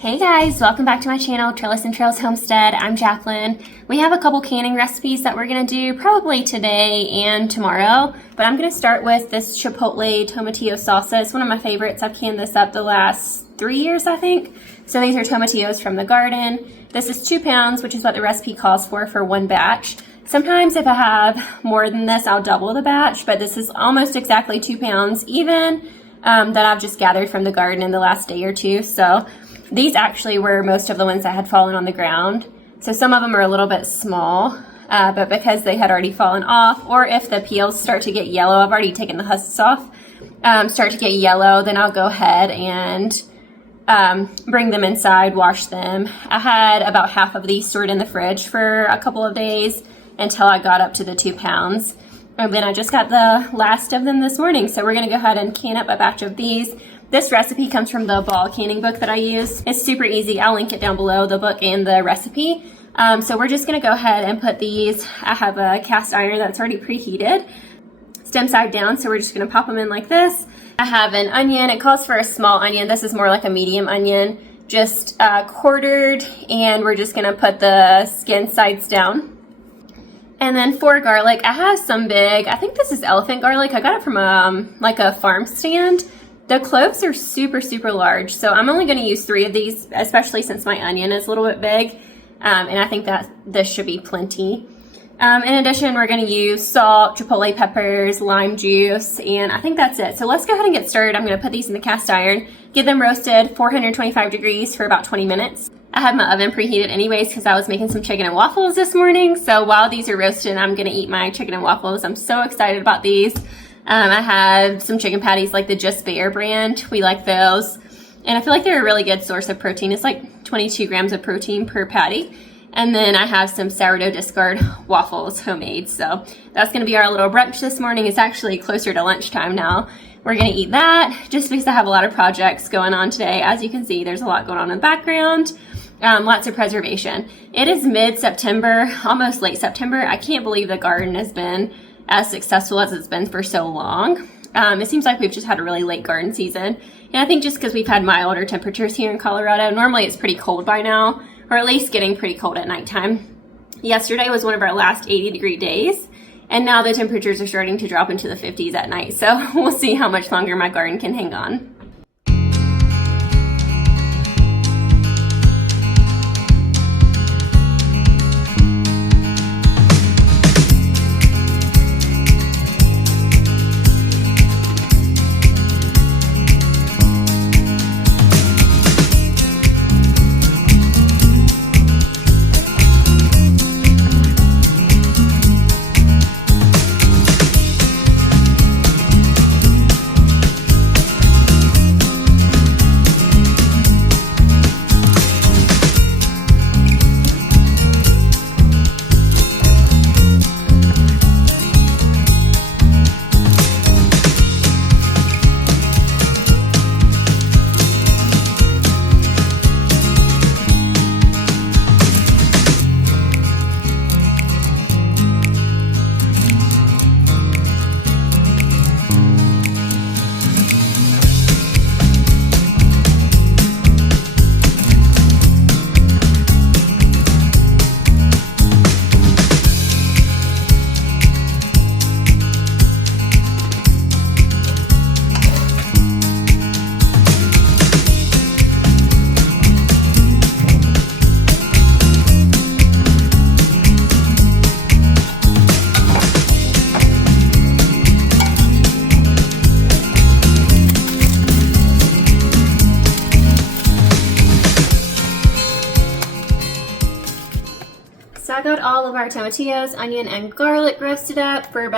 Hey guys, welcome back to my channel, Trellis and Trails Homestead. I'm Jacqueline. We have a couple canning recipes that we're gonna do probably today and tomorrow, but I'm gonna start with this Chipotle Tomatillo Salsa. It's one of my favorites. I've canned this up the last 3 years, I think. So these are tomatillos from the garden. This is 2 pounds, which is what the recipe calls for one batch. Sometimes if I have more than this, I'll double the batch, but this is almost exactly 2 pounds even that I've just gathered from the garden in the last day or two. So these actually were most of the ones that had fallen on the ground. So some of them are a little bit small, but because they had already fallen off, or if the peels start to get yellow, I've already taken the husks off, start to get yellow, then I'll go ahead and bring them inside, wash them. I had about half of these stored in the fridge for a couple of days until I got up to the 2 pounds. And then I just got the last of them this morning. So we're gonna go ahead and can up a batch of these. This recipe comes from the ball canning book that I use. It's super easy. I'll link it down below, the book and the recipe. So we're just gonna go ahead and put these. I have a cast iron that's already preheated, stem side down. So we're just gonna pop them in like this. I have an onion. It calls for a small onion. This is more like a medium onion, just quartered. And we're just gonna put the skin sides down. And then for garlic, I have some big, I think this is elephant garlic. I got it from like a farm stand. The cloves are super, super large, so I'm only gonna use 3 of these, especially since my onion is a little bit big, and I think that this should be plenty. In addition, we're gonna use salt, chipotle peppers, lime juice, and I think that's it. So let's go ahead and get started. I'm gonna put these in the cast iron, get them roasted 425 degrees for about 20 minutes. I have my oven preheated anyways because I was making some chicken and waffles this morning, so while these are roasting, I'm gonna eat my chicken and waffles. I'm so excited about these. I have some chicken patties like the Just Bare brand. We like those. And I feel like they're a really good source of protein. It's like 22 grams of protein per patty. And then I have some sourdough discard waffles, homemade. So that's going to be our little brunch this morning. It's actually closer to lunchtime now. We're going to eat that just because I have a lot of projects going on today. As you can see, there's a lot going on in the background. Lots of preservation. It is mid-September, almost late September. I can't believe the garden has been as successful as it's been for so long. It seems like we've just had a really late garden season. And I think just because we've had milder temperatures here in Colorado, normally it's pretty cold by now, or at least getting pretty cold at nighttime. Yesterday was one of our last 80-degree days, and now the temperatures are starting to drop into the 50s at night. So we'll see how much longer my garden can hang on. So I got all of our tomatillos, onion, and garlic roasted up for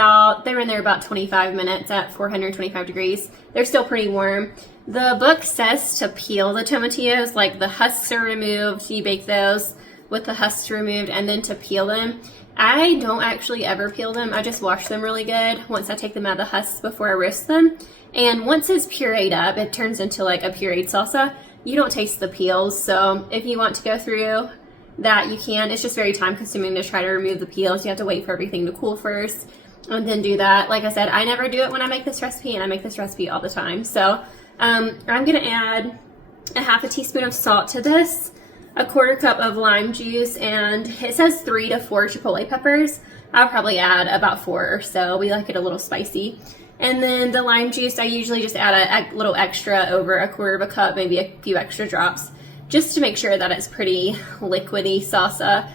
they were in there about 25 minutes at 425 degrees. They're still pretty warm. The book says to peel the tomatillos, like the husks are removed, you bake those with the husks removed, and then to peel them. I don't actually ever peel them. I just wash them really good once I take them out of the husks before I roast them. And once it's pureed up, it turns into like a pureed salsa. You don't taste the peels, so if you want to go through that, you can. It's just very time consuming to try to remove the peels. You have to wait for everything to cool first and then do that. Like I said, I never do it when I make this recipe, and I make this recipe all the time. So I'm gonna add a half a teaspoon of salt to this, a quarter cup of lime juice, and it says 3 to 4 chipotle peppers. I'll probably add about 4 or so. We like it a little spicy. And then the lime juice, I usually just add a little extra over a quarter of a cup, maybe a few extra drops, just to make sure that it's pretty liquidy salsa.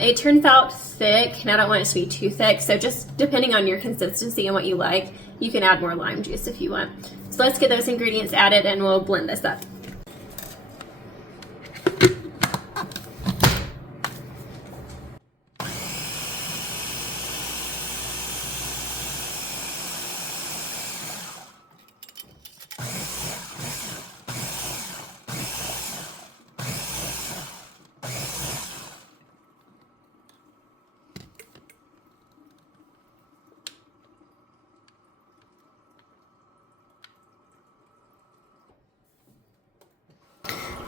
It turns out thick, and I don't want it to be too thick, so just depending on your consistency and what you like, you can add more lime juice if you want. So let's get those ingredients added and we'll blend this up.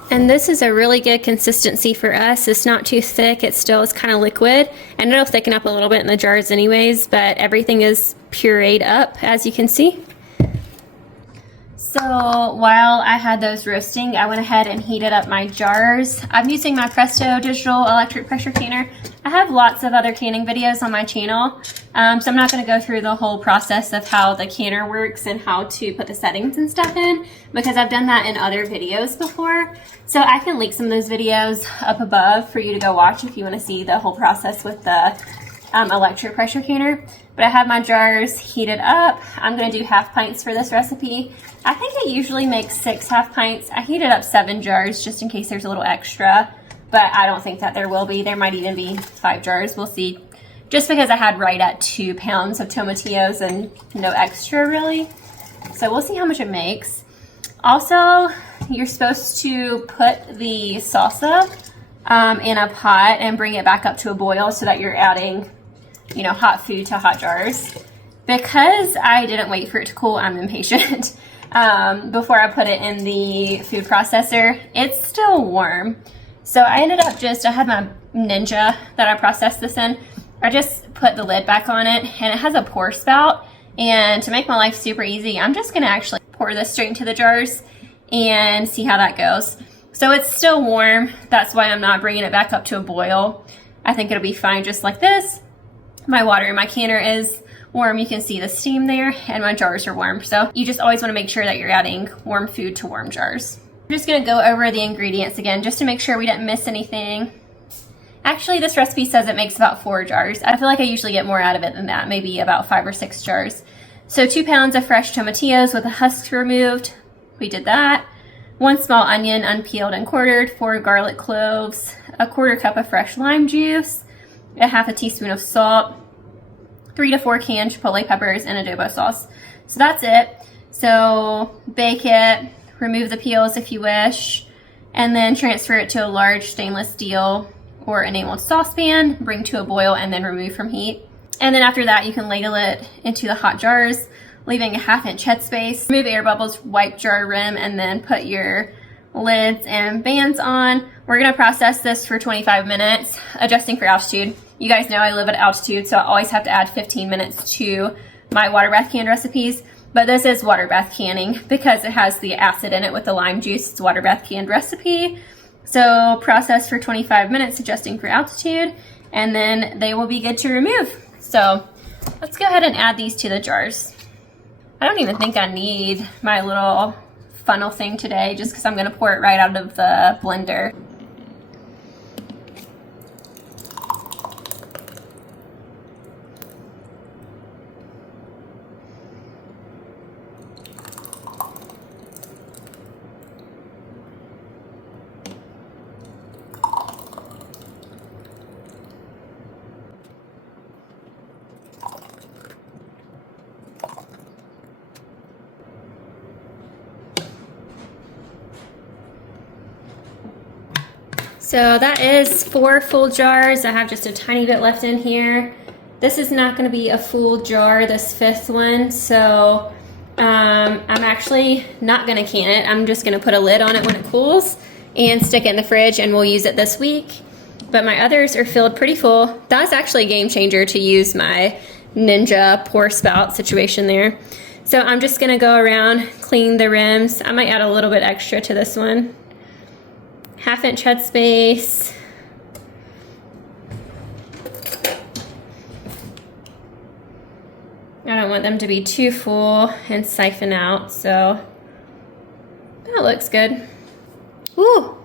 And this is a really good consistency for us. It's not too thick, it still is kind of liquid, and it'll thicken up a little bit in the jars anyways, but everything is pureed up, as you can see. So while I had those roasting, I went ahead and heated up my jars. I'm using my Presto digital electric pressure canner. I have lots of other canning videos on my channel, so I'm not going to go through the whole process of how the canner works and how to put the settings and stuff in, because I've done that in other videos before. So I can link some of those videos up above for you to go watch if you want to see the whole process with the electric pressure canner. But I have my jars heated up. I'm going to do half pints for this recipe. I think it usually makes 6 half pints. I heated up 7 jars just in case there's a little extra, but I don't think that there will be. There might even be 5 jars. We'll see. Just because I had right at 2 pounds of tomatillos and no extra really. So we'll see how much it makes. Also, you're supposed to put the salsa in a pot and bring it back up to a boil so that you're adding, you know, hot food to hot jars. Because I didn't wait for it to cool, I'm impatient. Before I put it in the food processor, it's still warm. So I ended up I had my Ninja that I processed this in. I just put the lid back on it, and it has a pour spout. And to make my life super easy, I'm just gonna actually pour this straight into the jars and see how that goes. So it's still warm. That's why I'm not bringing it back up to a boil. I think it'll be fine just like this. My water in my canner is warm. You can see the steam there, and my jars are warm. So you just always want to make sure that you're adding warm food to warm jars. I'm just going to go over the ingredients again just to make sure we didn't miss anything. Actually, this recipe says it makes about 4 jars. I feel like I usually get more out of it than that, maybe about 5 or 6 jars. So 2 pounds of fresh tomatillos with the husks removed. We did that. 1 small onion, unpeeled and quartered, 4 garlic cloves, a quarter cup of fresh lime juice, a half a teaspoon of salt, 3 to 4 canned chipotle peppers, and adobo sauce. So that's it. So bake it, remove the peels if you wish, and then transfer it to a large stainless steel or enameled saucepan, bring to a boil, and then remove from heat. And then after that, you can ladle it into the hot jars, leaving a 1/2 inch headspace. Remove air bubbles, wipe jar rim, and then put your lids and bands on. We're gonna process this for 25 minutes, adjusting for altitude. You guys know I live at altitude, so I always have to add 15 minutes to my water bath can recipes. But this is water bath canning because it has the acid in it with the lime juice. It's a water bath canned recipe. So process for 25 minutes, adjusting for altitude, and then they will be good to remove. So let's go ahead and add these to the jars. I don't even think I need my little funnel thing today just because I'm going to pour it right out of the blender. So that is 4 full jars. I have just a tiny bit left in here. This is not going to be a full jar, this 5th one, so I'm actually not going to can it. I'm just going to put a lid on it when it cools and stick it in the fridge, and we'll use it this week. But my others are filled pretty full. That was actually a game changer to use my Ninja pour spout situation there. So I'm just gonna go around, clean the rims. I might add a little bit extra to this one. 1/2 inch headspace. I don't want them to be too full and siphon out, so that looks good. Ooh,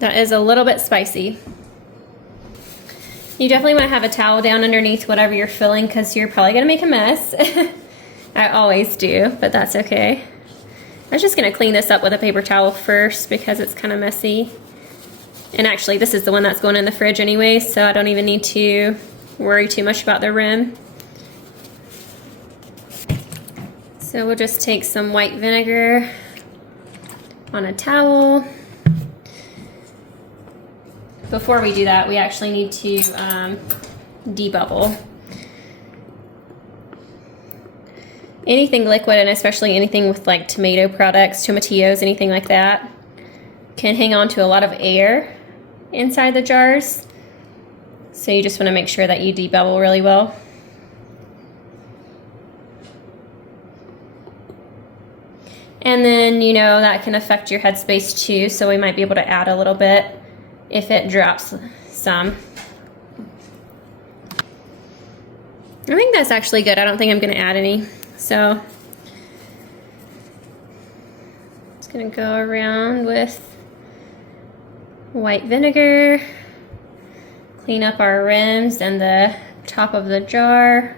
that is a little bit spicy. You definitely want to have a towel down underneath whatever you're filling because you're probably gonna make a mess. I always do, but that's okay. I was just gonna clean this up with a paper towel first because it's kind of messy. And actually, this is the one that's going in the fridge anyway, so I don't even need to worry too much about the rim. So we'll just take some white vinegar on a towel. Before we do that, we actually need to debubble. Anything liquid, and especially anything with like tomato products, tomatillos, anything like that, can hang on to a lot of air inside the jars. So you just want to make sure that you debubble really well. And then, you know, that can affect your headspace too, so we might be able to add a little bit if it drops some. I think that's actually good. I don't think I'm gonna add any. So, just gonna go around with white vinegar, clean up our rims and the top of the jar.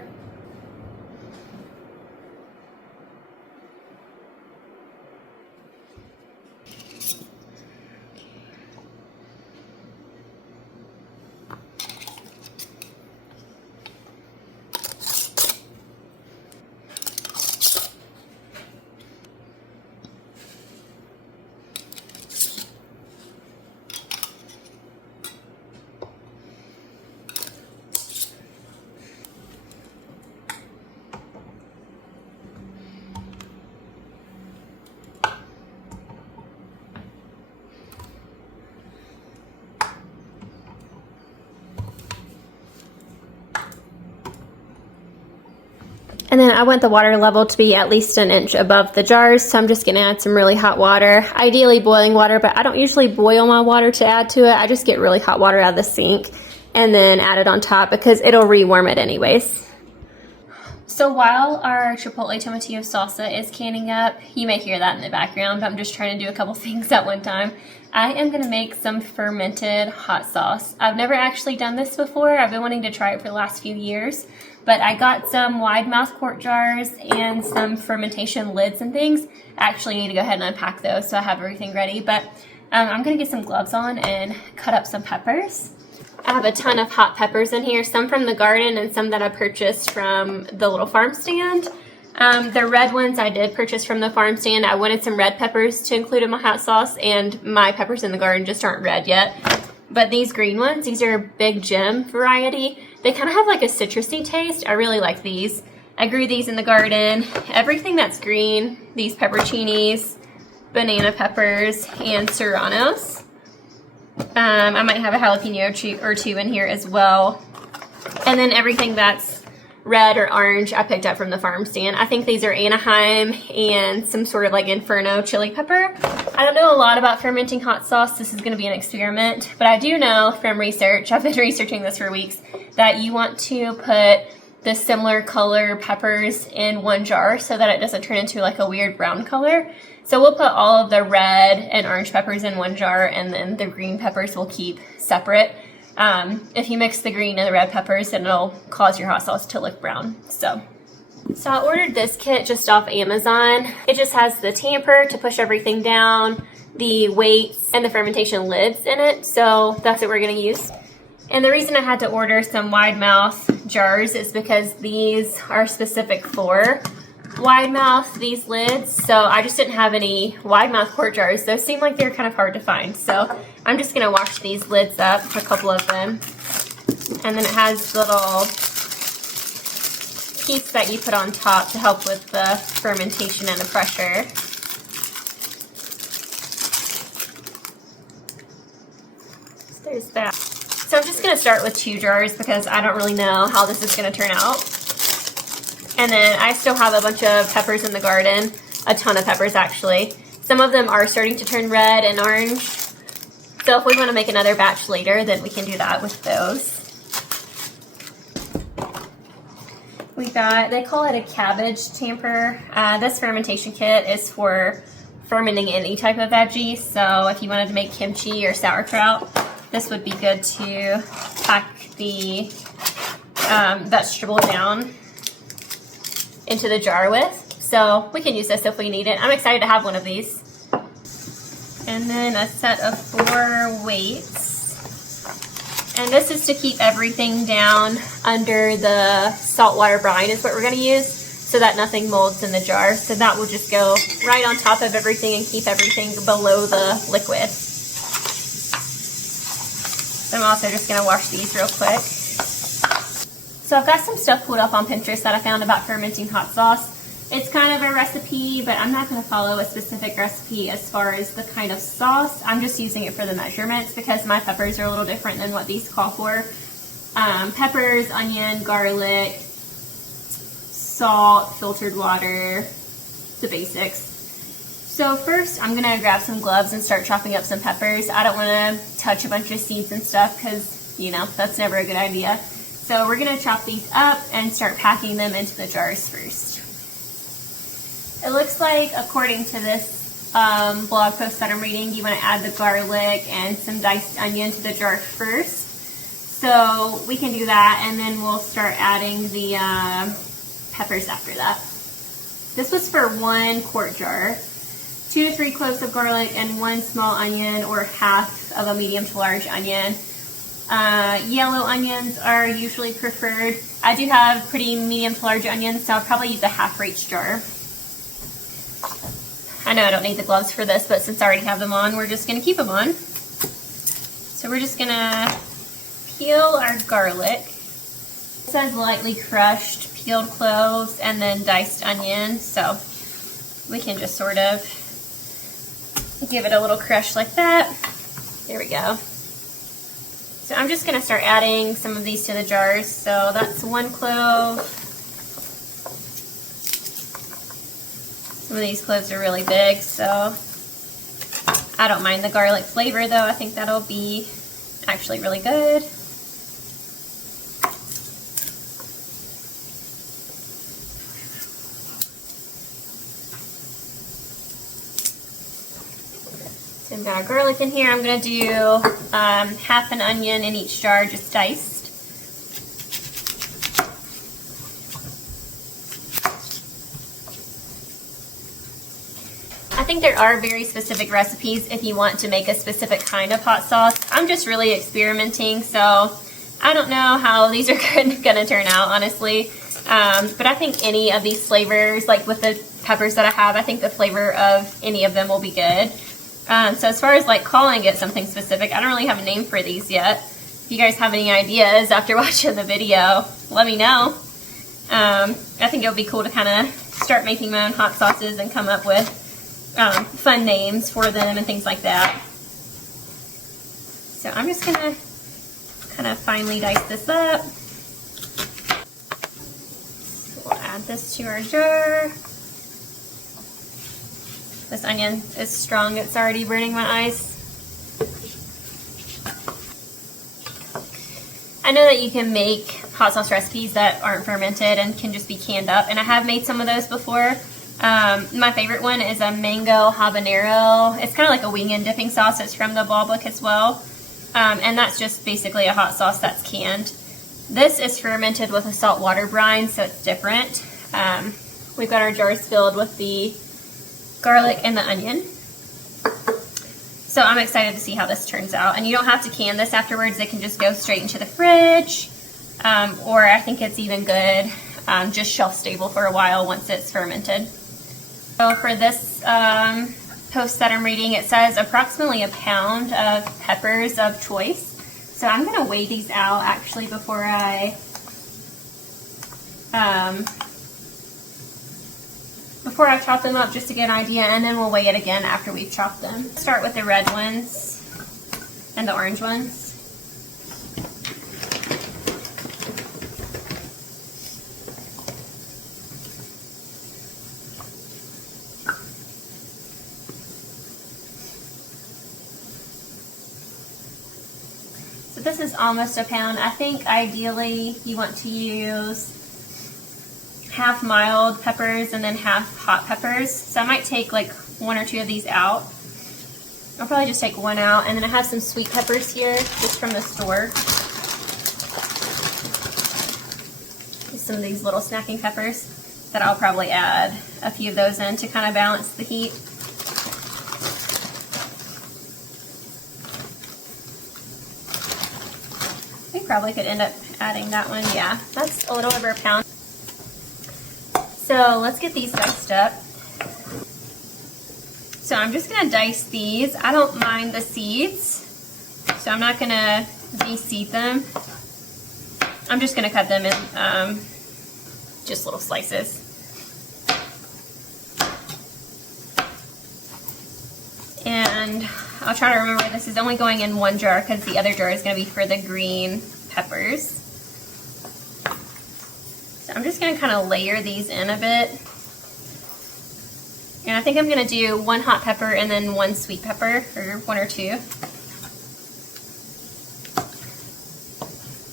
And then I want the water level to be at least 1 inch above the jars, so I'm just gonna add some really hot water, ideally boiling water, but I don't usually boil my water to add to it. I just get really hot water out of the sink and then add it on top because it'll rewarm it anyways. So while our Chipotle Tomatillo Salsa is canning up, you may hear that in the background. I'm just trying to do a couple things at one time. I am gonna make some fermented hot sauce. I've never actually done this before. I've been wanting to try it for the last few years, but I got some wide mouth quart jars and some fermentation lids and things. I actually need to go ahead and unpack those so I have everything ready, but I'm gonna get some gloves on and cut up some peppers. I have a ton of hot peppers in here, some from the garden and some that I purchased from the little farm stand. The red ones I did purchase from the farm stand. I wanted some red peppers to include in my hot sauce, and my peppers in the garden just aren't red yet. But these green ones, these are Big Jim variety. They kind of have like a citrusy taste. I really like these. I grew these in the garden. Everything that's green, these pepperoncinis, banana peppers, and serranos. I might have a jalapeno or two in here as well. And then everything that's red or orange I picked up from the farm stand. I think these are Anaheim and some sort of like Inferno chili pepper. I don't know a lot about fermenting hot sauce. This is going to be an experiment, but I do know from research, I've been researching this for weeks, that you want to put the similar color peppers in one jar so that it doesn't turn into like a weird brown color. So we'll put all of the red and orange peppers in one jar, and then the green peppers we'll keep separate. If you mix the green and the red peppers, then it'll cause your hot sauce to look brown. So I ordered this kit just off Amazon. It just has the tamper to push everything down, the weights, and the fermentation lids in it. So that's what we're gonna use. And the reason I had to order some wide mouth jars is because these are specific for wide mouth, these lids. So I just didn't have any wide mouth quart jars. Those seem like they're kind of hard to find. So I'm just gonna wash these lids up, a couple of them. And then it has little piece that you put on top to help with the fermentation and the pressure. So there's that. So I'm just gonna start with 2 jars because I don't really know how this is gonna turn out. And then I still have a bunch of peppers in the garden, a ton of peppers actually. Some of them are starting to turn red and orange. So if we want to make another batch later, then we can do that with those. We got, they call it a cabbage tamper. This fermentation kit is for fermenting any type of veggie. So if you wanted to make kimchi or sauerkraut, this would be good to pack the vegetable down into the jar with. So we can use this if we need it. I'm excited to have one of these. And then a set of 4 weights. And this is to keep everything down under the saltwater brine is what we're going to use, so that nothing molds in the jar. So that will just go right on top of everything and keep everything below the liquid. So I'm also just going to wash these real quick. So I've got some stuff pulled up on Pinterest that I found about fermenting hot sauce. It's kind of a recipe, but I'm not going to follow a specific recipe as far as the kind of sauce. I'm just using it for the measurements because my peppers are a little different than what these call for. Peppers, onion, garlic, salt, filtered water, the basics. So first I'm going to grab some gloves and start chopping up some peppers. I don't want to touch a bunch of seeds and stuff because, you know, that's never a good idea. So we're going to chop these up and start packing them into the jars first. It looks like, according to this blog post that I'm reading, you want to add the garlic and some diced onion to the jar first. So we can do that, and then we'll start adding the peppers after that. This was for 1 quart jar. 2 to 3 cloves of garlic and 1 small onion, or half of a medium to large onion. Yellow onions are usually preferred. I do have pretty medium to large onions, so I'll probably use a half for each jar. I know I don't need the gloves for this, but since I already have them on, we're just going to keep them on. So we're just going to peel our garlic. This says lightly crushed peeled cloves and then diced onion, so we can just sort of give it a little crush like that. There we go. So I'm just going to start adding some of these to the jars. So that's 1 clove. Some of these cloves are really big, so I don't mind the garlic flavor though. I think that'll be actually really good. So I've got our garlic in here. I'm going to do half an onion in each jar, just diced. I think there are very specific recipes if you want to make a specific kind of hot sauce. I'm just really experimenting, so I don't know how these are going to turn out, honestly. But I think any of these flavors, like with the peppers that I have, I think the flavor of any of them will be good. So as far as like calling it something specific, I don't really have a name for these yet. If you guys have any ideas after watching the video, let me know. I think it would be cool to kind of start making my own hot sauces and come up with fun names for them and things like that. So I'm just going to kind of finely dice this up. So we'll add this to our jar. This onion is strong, it's already burning my eyes. I know that you can make hot sauce recipes that aren't fermented and can just be canned up, and I have made some of those before. My favorite one is a mango habanero. It's kind of like a wing and dipping sauce. It's from the ball book as well. And that's just basically a hot sauce that's canned. This is fermented with a saltwater brine, so it's different. We've got our jars filled with the garlic and the onion. So I'm excited to see how this turns out. And you don't have to can this afterwards. It can just go straight into the fridge. Or I think it's even good just shelf stable for a while once it's fermented. So for this post that I'm reading, it says approximately a pound of peppers of choice. So I'm going to weigh these out actually before I chop them up, just to get an idea, and then we'll weigh it again after we've chopped them. Start with the red ones and the orange ones. So this is almost a pound. I think ideally you want to use half mild peppers and then half hot peppers. So I might take like 1 or 2 of these out. I'll probably just take 1 out, and then I have some sweet peppers here just from the store. Just some of these little snacking peppers that I'll probably add a few of those in to kind of balance the heat. Probably could end up adding that one. Yeah, that's a little over a pound. So let's get these diced up. So I'm just gonna dice these. I don't mind the seeds, so I'm not gonna de-seed them. I'm just gonna cut them in just little slices. And I'll try to remember this is only going in 1 jar because the other jar is gonna be for the green peppers. So I'm just gonna kind of layer these in a bit. And I think I'm gonna do 1 hot pepper and then 1 sweet pepper, or 1 or 2.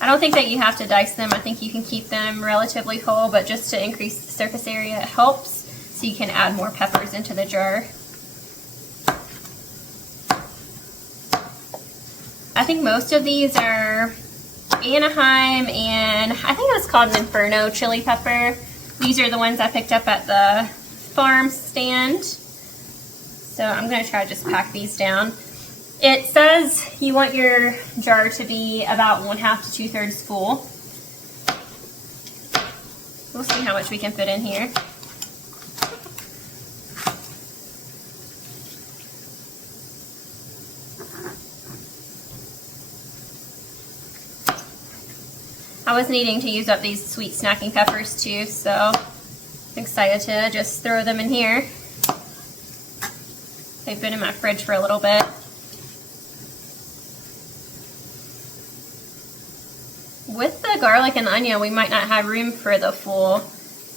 I don't think that you have to dice them. I think you can keep them relatively whole, but just to increase the surface area, it helps. So you can add more peppers into the jar. I think most of these are Anaheim, and I think it was called an Inferno chili pepper. These are the ones I picked up at the farm stand. So I'm going to try to just pack these down. It says you want your jar to be about 1/2 to 2/3 full. We'll see how much we can fit in here. I was needing to use up these sweet snacking peppers too, so I'm excited to just throw them in here. They've been in my fridge for a little bit. With the garlic and the onion, we might not have room for the full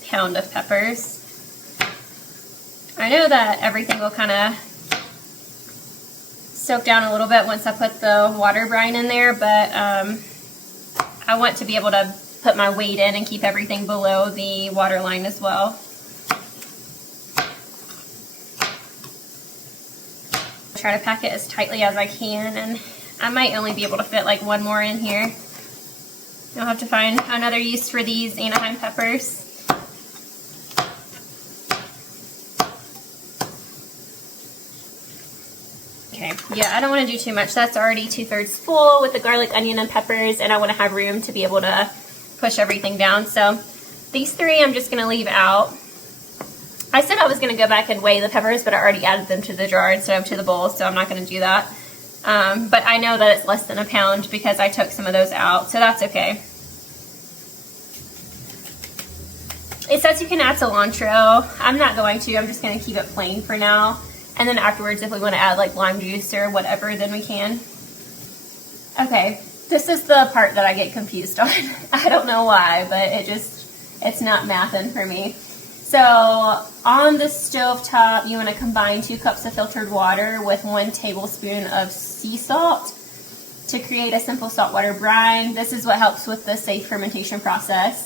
pound of peppers. I know that everything will kind of soak down a little bit once I put the water brine in there, but I want to be able to put my weight in and keep everything below the water line as well. Try to pack it as tightly as I can, and I might only be able to fit like 1 more in here. I'll have to find another use for these Anaheim peppers. Okay, yeah, I don't want to do too much. That's already 2/3 full with the garlic, onion, and peppers, and I want to have room to be able to push everything down. So these 3 I'm just going to leave out. I said I was going to go back and weigh the peppers, but I already added them to the jar instead of to the bowl, so I'm not going to do that. But I know that it's less than a pound because I took some of those out, so that's okay. It says you can add cilantro. I'm not going to. I'm just going to keep it plain for now. And then afterwards, if we want to add like lime juice or whatever, then we can. Okay, this is the part that I get confused on. I don't know why, but it's not mathing for me. So on the stove top, you want to combine 2 cups of filtered water with 1 tablespoon of sea salt to create a simple saltwater brine. This is what helps with the safe fermentation process.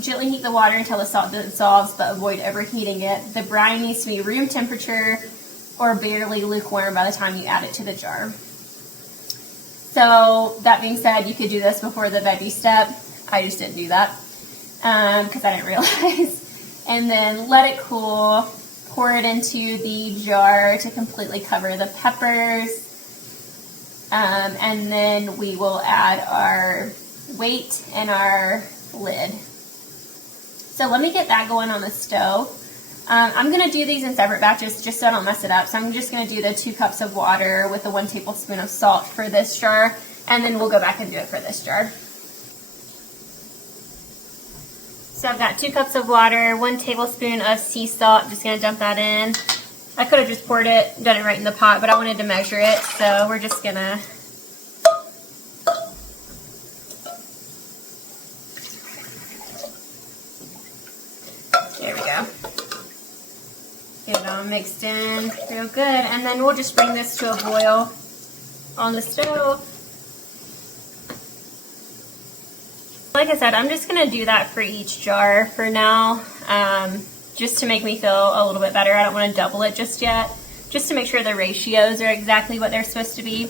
Gently heat the water until the salt dissolves, but avoid overheating it. The brine needs to be room temperature or barely lukewarm by the time you add it to the jar. So that being said, you could do this before the veggie step. I just didn't do that because I didn't realize. And then let it cool. Pour it into the jar to completely cover the peppers. And then we will add our weight and our lid. So let me get that going on the stove. I'm going to do these in separate batches just so I don't mess it up. So I'm just going to do the 2 cups of water with the 1 tablespoon of salt for this jar, and then we'll go back and do it for this jar. So I've got 2 cups of water, 1 tablespoon of sea salt. I'm just going to dump that in. I could have just poured it, done it right in the pot, but I wanted to measure it, so we're just going to get it all mixed in real good, and then we'll just bring this to a boil on the stove. Like I said, I'm just going to do that for each jar for now, just to make me feel a little bit better. I don't want to double it just yet, just to make sure the ratios are exactly what they're supposed to be.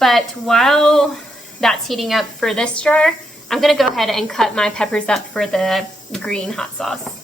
But while that's heating up for this jar, I'm going to go ahead and cut my peppers up for the green hot sauce.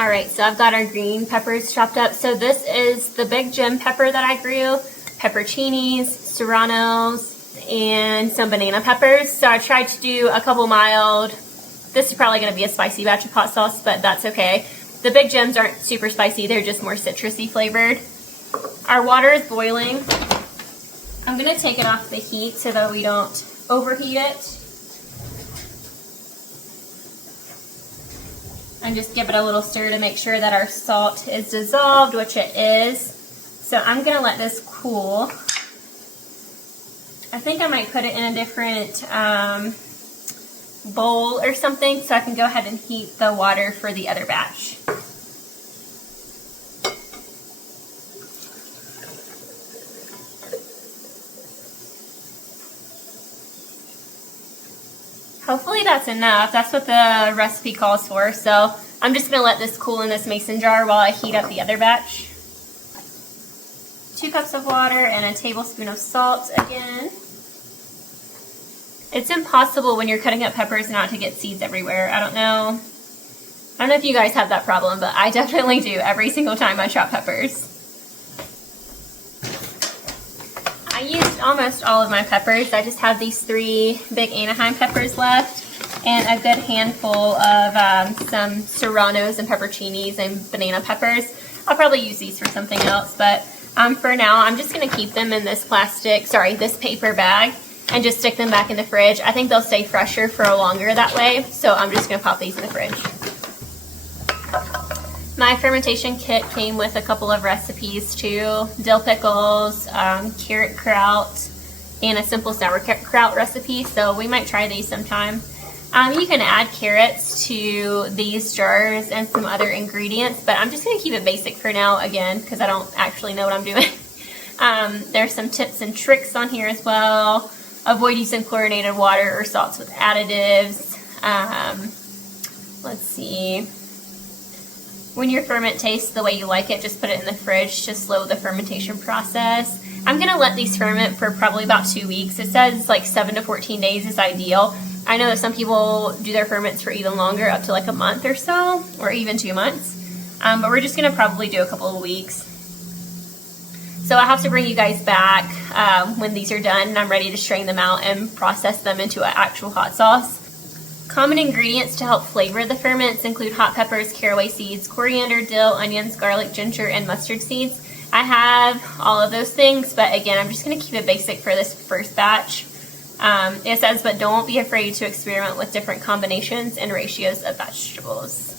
Alright, so I've got our green peppers chopped up. So this is the big gem pepper that I grew, pepperoncinis, serranos, and some banana peppers. So I tried to do a couple mild. This is probably going to be a spicy batch of hot sauce, but that's okay. The big gems aren't super spicy, they're just more citrusy flavored. Our water is boiling. I'm going to take it off the heat so that we don't overheat it. And just give it a little stir to make sure that our salt is dissolved, which it is. So I'm going to let this cool. I think I might put it in a different bowl or something so I can go ahead and heat the water for the other batch. Hopefully that's enough. That's what the recipe calls for. So I'm just going to let this cool in this mason jar while I heat up the other batch. 2 cups of water and a tablespoon of salt again. It's impossible when you're cutting up peppers not to get seeds everywhere. I don't know if you guys have that problem, but I definitely do every single time I chop peppers. I used almost all of my peppers. I just have these 3 big Anaheim peppers left and a good handful of some serranos and pepperoncinis and banana peppers. I'll probably use these for something else, but for now I'm just going to keep them in this this paper bag and just stick them back in the fridge. I think they'll stay fresher for longer that way, so I'm just going to pop these in the fridge. My fermentation kit came with a couple of recipes too, dill pickles, carrot kraut, and a simple sauerkraut recipe, so we might try these sometime. You can add carrots to these jars and some other ingredients, but I'm just going to keep it basic for now, again, because I don't actually know what I'm doing. There's some tips and tricks on here as well. Avoid using chlorinated water or salts with additives. Let's see. When your ferment tastes the way you like it, just put it in the fridge to slow the fermentation process. I'm going to let these ferment for probably about 2 weeks. It says like 7 to 14 days is ideal. I know that some people do their ferments for even longer, up to like a month or so, or even 2 months. But we're just going to probably do a couple of weeks. So I'll have to bring you guys back when these are done and I'm ready to strain them out and process them into an actual hot sauce. Common ingredients to help flavor the ferments include hot peppers, caraway seeds, coriander, dill, onions, garlic, ginger, and mustard seeds. I have all of those things, but again, I'm just going to keep it basic for this first batch. It says, but don't be afraid to experiment with different combinations and ratios of vegetables.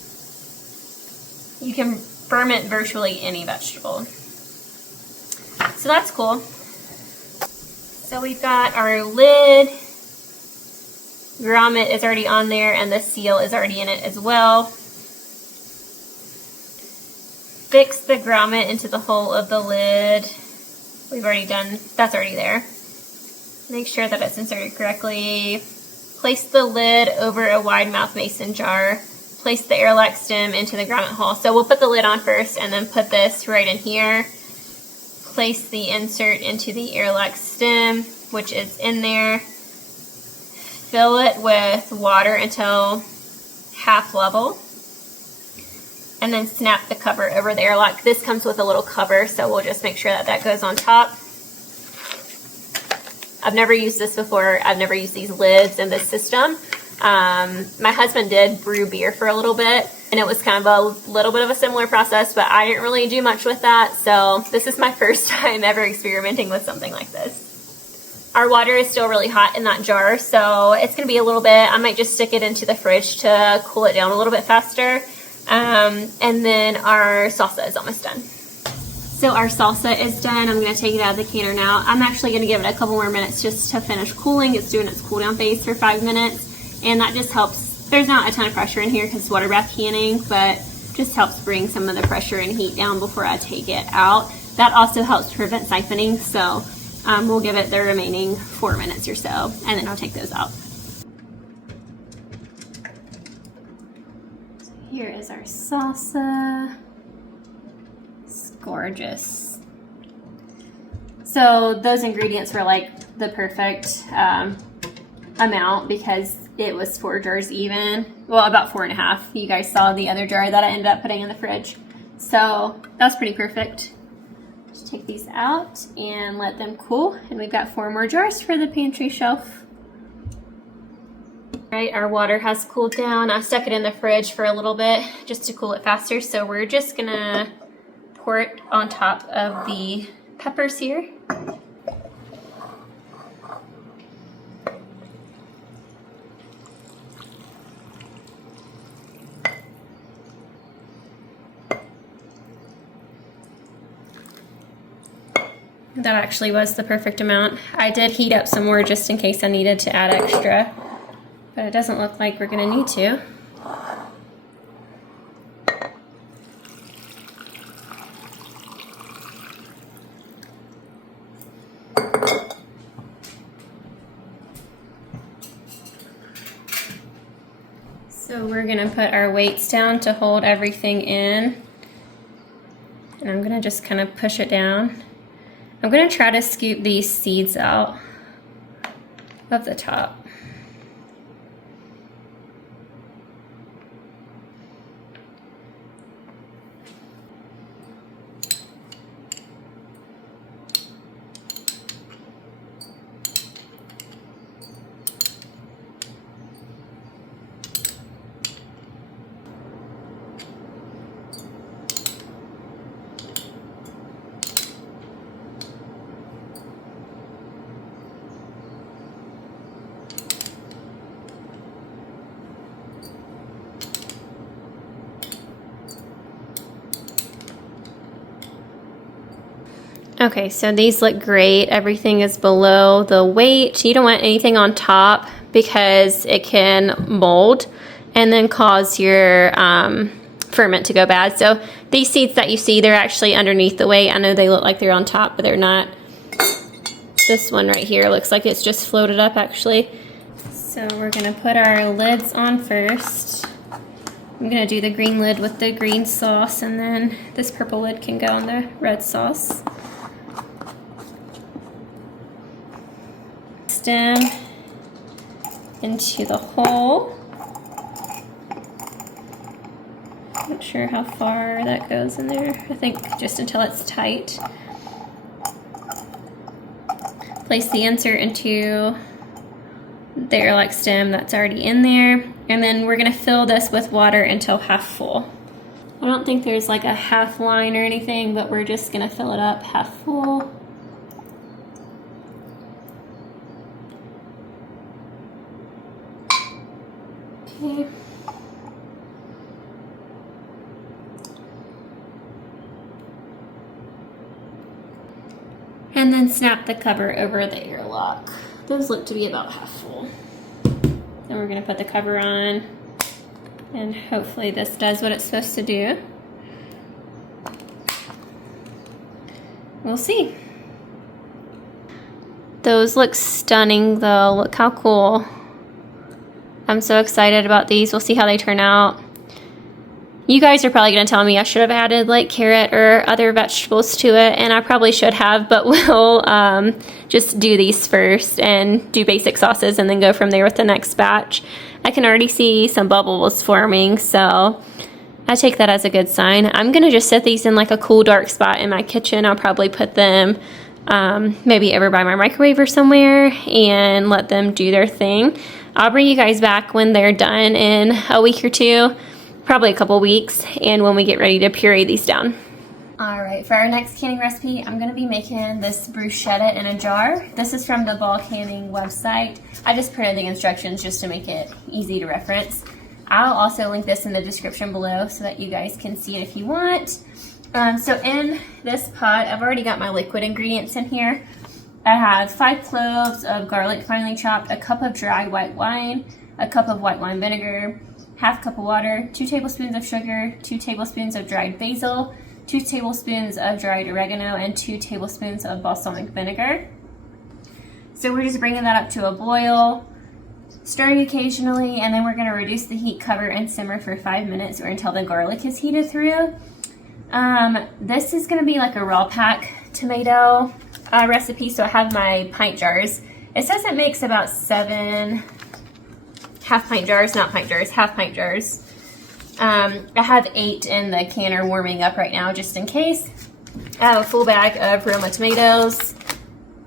You can ferment virtually any vegetable. So that's cool. So we've got our lid. Grommet is already on there and the seal is already in it as well. Fix the grommet into the hole of the lid. We've already done, that's already there. Make sure that it's inserted correctly. Place the lid over a wide mouth mason jar place the airlock stem into the grommet hole. So we'll put the lid on first and then put this right in here. Place the insert into the airlock stem, which is in there. Fill it with water until half level. And then snap the cover over the airlock. This comes with a little cover, so we'll just make sure that that goes on top. I've never used this before. I've never used these lids in this system. My husband did brew beer for a little bit, and it was kind of a little bit of a similar process, but I didn't really do much with that, so this is my first time ever experimenting with something like this. Our water is still really hot in that jar, so it's going to be a little bit, I might just stick it into the fridge to cool it down a little bit faster, and then our salsa is almost done. So our salsa is done. I'm going to take it out of the canner now. I'm actually going to give it a couple more minutes just to finish cooling. It's doing its cool down phase for 5 minutes, and that just helps. There's not a ton of pressure in here because it's water bath canning, but just helps bring some of the pressure and heat down before I take it out. That also helps prevent siphoning, so we'll give it the remaining 4 minutes or so, and then I'll take those out. So here is our salsa. Gorgeous. So those ingredients were like the perfect amount because it was 4 jars even. Well, about 4.5. You guys saw the other jar that I ended up putting in the fridge. So that's pretty perfect. Just take these out and let them cool. And we've got 4 more jars for the pantry shelf. All right, our water has cooled down. I stuck it in the fridge for a little bit just to cool it faster. So we're just gonna pour it on top of the peppers here. That actually was the perfect amount. I did heat up some more just in case I needed to add extra, but it doesn't look like we're gonna need to. So we're gonna put our weights down to hold everything in. And I'm gonna just kind of push it down. I'm gonna try to scoop these seeds out of the top. Okay, so these look great. Everything is below the weight. You don't want anything on top because it can mold and then cause your ferment to go bad. So these seeds that you see, they're actually underneath the weight. I know they look like they're on top, but they're not. This one right here looks like it's just floated up actually. So we're gonna put our lids on first. I'm gonna do the green lid with the green sauce, and then this purple lid can go on the red sauce. Stem into the hole. Not sure how far that goes in there. I think just until it's tight. Place the insert into the airlock stem that's already in there, and then we're gonna fill this with water until half full. I don't think there's like a half line or anything, but we're just gonna fill it up half full. Okay. And then snap the cover over the airlock. Those look to be about half full. Then we're gonna put the cover on, and hopefully this does what it's supposed to do. We'll see. Those look stunning though. Look how cool. I'm so excited about these. We'll see how they turn out. You guys are probably going to tell me I should have added like carrot or other vegetables to it, and I probably should have, but we'll just do these first and do basic sauces and then go from there with the next batch. I can already see some bubbles forming, so I take that as a good sign. I'm going to just set these in like a cool dark spot in my kitchen. I'll probably put them maybe over by my microwave or somewhere and let them do their thing. I'll bring you guys back when they're done in a week or two, probably a couple weeks, and when we get ready to puree these down. All right, for our next canning recipe, I'm gonna be making this bruschetta in a jar. This is from the Ball Canning website. I just printed the instructions just to make it easy to reference. I'll also link this in the description below so that you guys can see it if you want. So in this pot, I've already got my liquid ingredients in here. I have 5 cloves of garlic finely chopped, a cup of dry white wine, a cup of white wine vinegar, half cup of water, 2 tablespoons of sugar, 2 tablespoons of dried basil, 2 tablespoons of dried oregano, and 2 tablespoons of balsamic vinegar. So we're just bringing that up to a boil, stirring occasionally, and then we're going to reduce the heat, cover, and simmer for 5 minutes or until the garlic is heated through. This is going to be like a raw pack tomato recipe, so I have my pint jars. It says it makes about 7 half pint jars. I have 8 in the canner warming up right now just in case. I have a full bag of Roma tomatoes.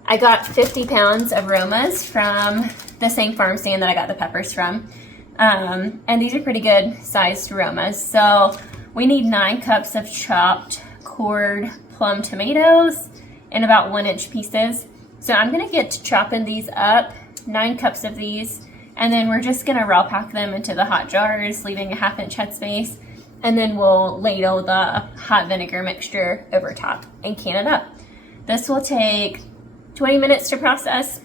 I got 50 pounds of Romas from the same farm stand that I got the peppers from. And these are pretty good sized Romas. So we need 9 cups of chopped cored plum tomatoes in about 1-inch pieces. So I'm gonna get to chopping these up, 9 cups of these, and then we're just gonna raw pack them into the hot jars, leaving a 1/2-inch headspace, and then we'll ladle the hot vinegar mixture over top and can it up. This will take 20 minutes to process,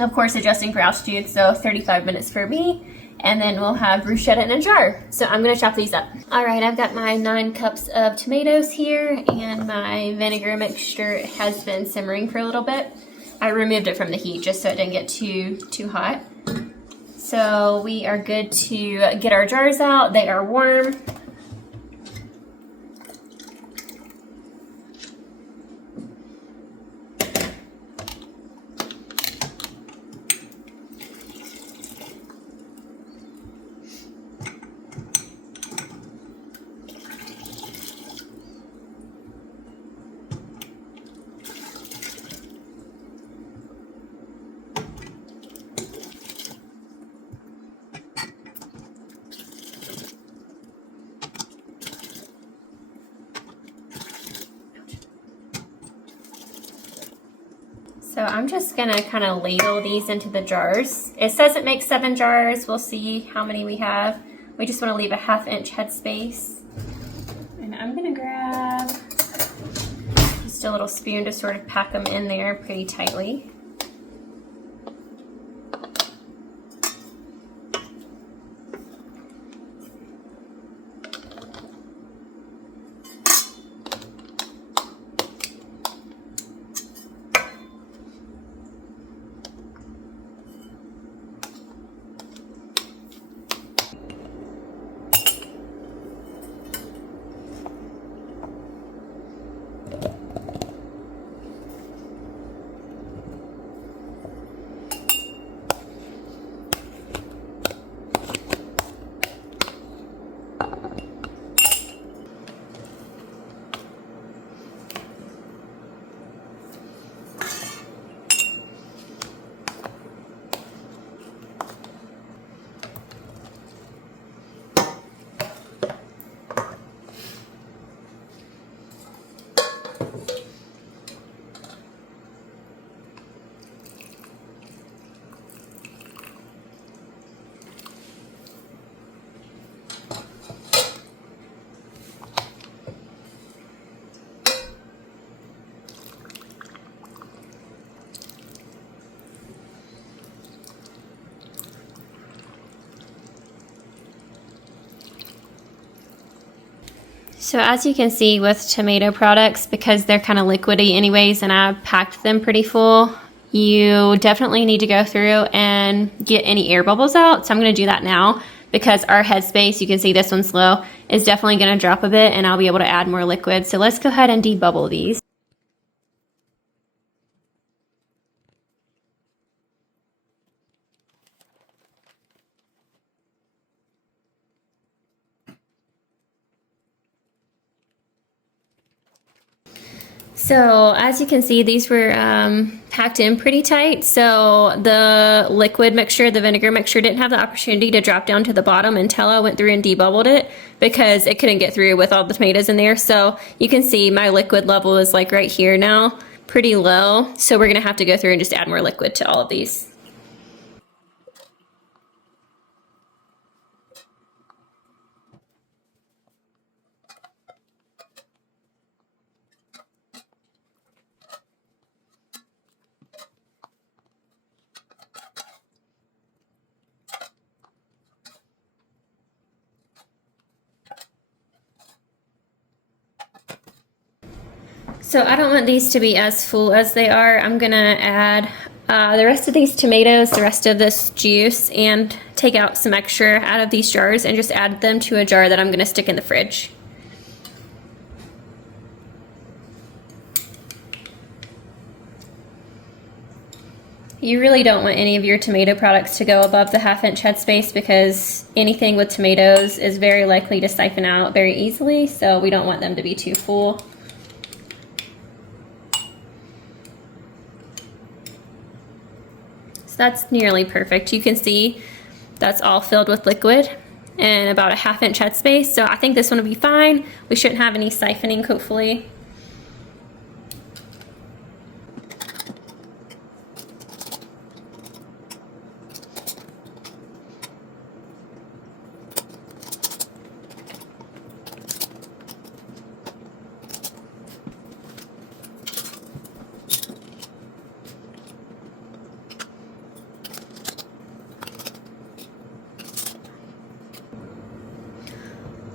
of course adjusting for altitude, so 35 minutes for me, and then we'll have bruschetta in a jar. So I'm gonna chop these up. All right, I've got my 9 cups of tomatoes here, and my vinegar mixture has been simmering for a little bit. I removed it from the heat just so it didn't get too hot. So we are good to get our jars out. They are warm. So I'm just gonna kind of ladle these into the jars. It says it makes 7 jars. We'll see how many we have. We just want to leave a 1/2-inch headspace. And I'm gonna grab just a little spoon to sort of pack them in there pretty tightly. So as you can see with tomato products, because they're kind of liquidy anyways and I packed them pretty full, you definitely need to go through and get any air bubbles out. So I'm going to do that now because our headspace, you can see this one's low, is definitely going to drop a bit, and I'll be able to add more liquid. So let's go ahead and debubble these. So as you can see, these were packed in pretty tight, so the liquid mixture, the vinegar mixture, didn't have the opportunity to drop down to the bottom until I went through and debubbled it, because it couldn't get through with all the tomatoes in there. So you can see my liquid level is like right here now, pretty low, so we're gonna have to go through and just add more liquid to all of these. So I don't want these to be as full as they are. I'm gonna add the rest of these tomatoes, the rest of this juice, and take out some extra out of these jars and just add them to a jar that I'm gonna stick in the fridge. You really don't want any of your tomato products to go above the 1/2 inch headspace, because anything with tomatoes is very likely to siphon out very easily, so we don't want them to be too full. That's nearly perfect. You can see that's all filled with liquid and about a 1/2 inch headspace. So I think this one will be fine. We shouldn't have any siphoning, hopefully.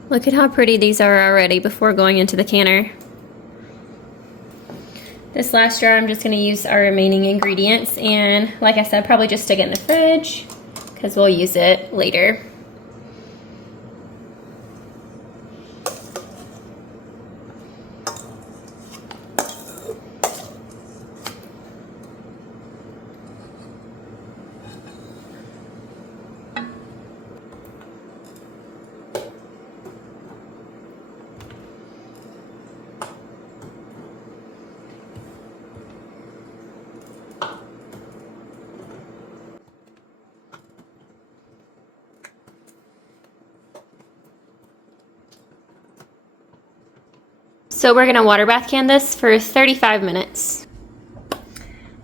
Look at how pretty these are already before going into the canner. This last jar, I'm just going to use our remaining ingredients, and like I said, probably just stick it in the fridge because we'll use it later. So we're gonna water bath can this for 35 minutes.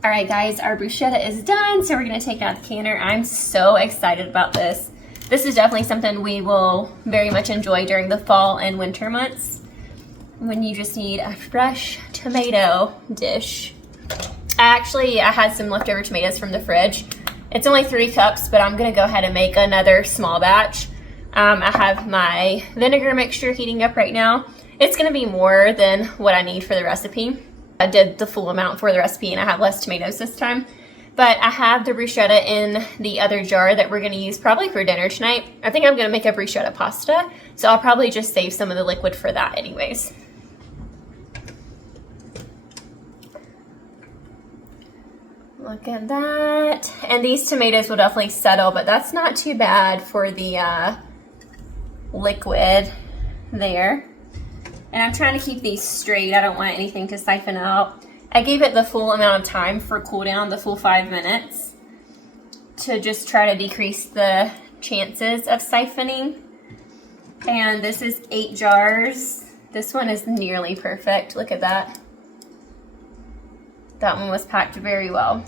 All right guys, our bruschetta is done, so we're gonna take it out of the canner. I'm so excited about this. This is definitely something we will very much enjoy during the fall and winter months, when you just need a fresh tomato dish. I had some leftover tomatoes from the fridge. It's only 3 cups, but I'm gonna go ahead and make another small batch. I have my vinegar mixture heating up right now. It's gonna be more than what I need for the recipe. I did the full amount for the recipe and I have less tomatoes this time. But I have the bruschetta in the other jar that we're gonna use probably for dinner tonight. I think I'm gonna make a bruschetta pasta, so I'll probably just save some of the liquid for that anyways. Look at that. And these tomatoes will definitely settle, but that's not too bad for the liquid there. And I'm trying to keep these straight. I don't want anything to siphon out. I gave it the full amount of time for cool down, the full 5 minutes, to just try to decrease the chances of siphoning. And this is 8 jars. This one is nearly perfect. Look at that. That one was packed very well.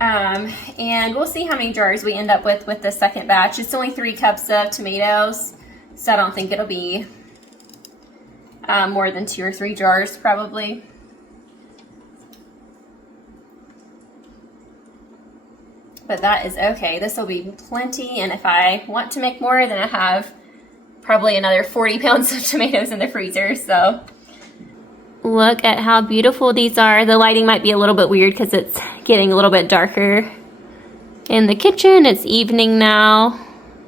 And we'll see how many jars we end up with the second batch. It's only 3 cups of tomatoes, so I don't think it'll be more than 2 or 3 jars probably. But that is okay. This will be plenty, and if I want to make more, then I have probably another 40 pounds of tomatoes in the freezer, so. Look at how beautiful these are. The lighting might be a little bit weird because it's getting a little bit darker in the kitchen. It's evening now,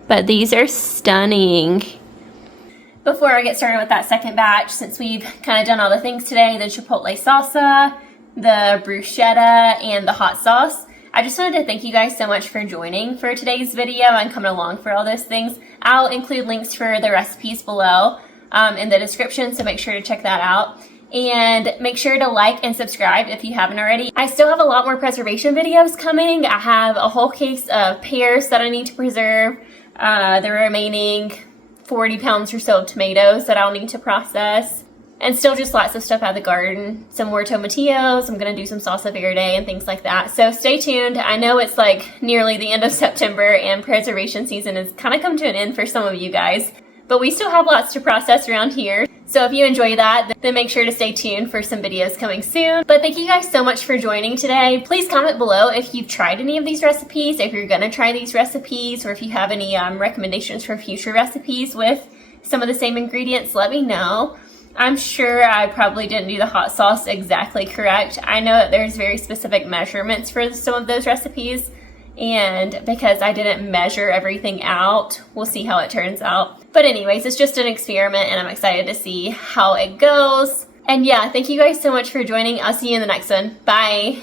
but these are stunning. Before I get started with that second batch, since we've kind of done all the things today, the Chipotle salsa, the bruschetta, and the hot sauce, I just wanted to thank you guys so much for joining for today's video and coming along for all those things. I'll include links for the recipes below in the description, so make sure to check that out. And make sure to like and subscribe if you haven't already. I still have a lot more preservation videos coming. I have a whole case of pears that I need to preserve, the remaining 40 pounds or so of tomatoes that I'll need to process, and still just lots of stuff out of the garden. Some more tomatillos. I'm gonna do some salsa verde and things like that. So stay tuned. I know it's like nearly the end of September and preservation season has kind of come to an end for some of you guys, but we still have lots to process around here. So if you enjoy that, then make sure to stay tuned for some videos coming soon. But thank you guys so much for joining today. Please comment below if you've tried any of these recipes, if you're gonna try these recipes, or if you have any recommendations for future recipes with some of the same ingredients. Let me know. I'm sure I probably didn't do the hot sauce exactly correct. I know that there's very specific measurements for some of those recipes, and because I didn't measure everything out, we'll see how it turns out. But anyways, it's just an experiment and I'm excited to see how it goes. And yeah, thank you guys so much for joining. I'll see you in the next one. Bye.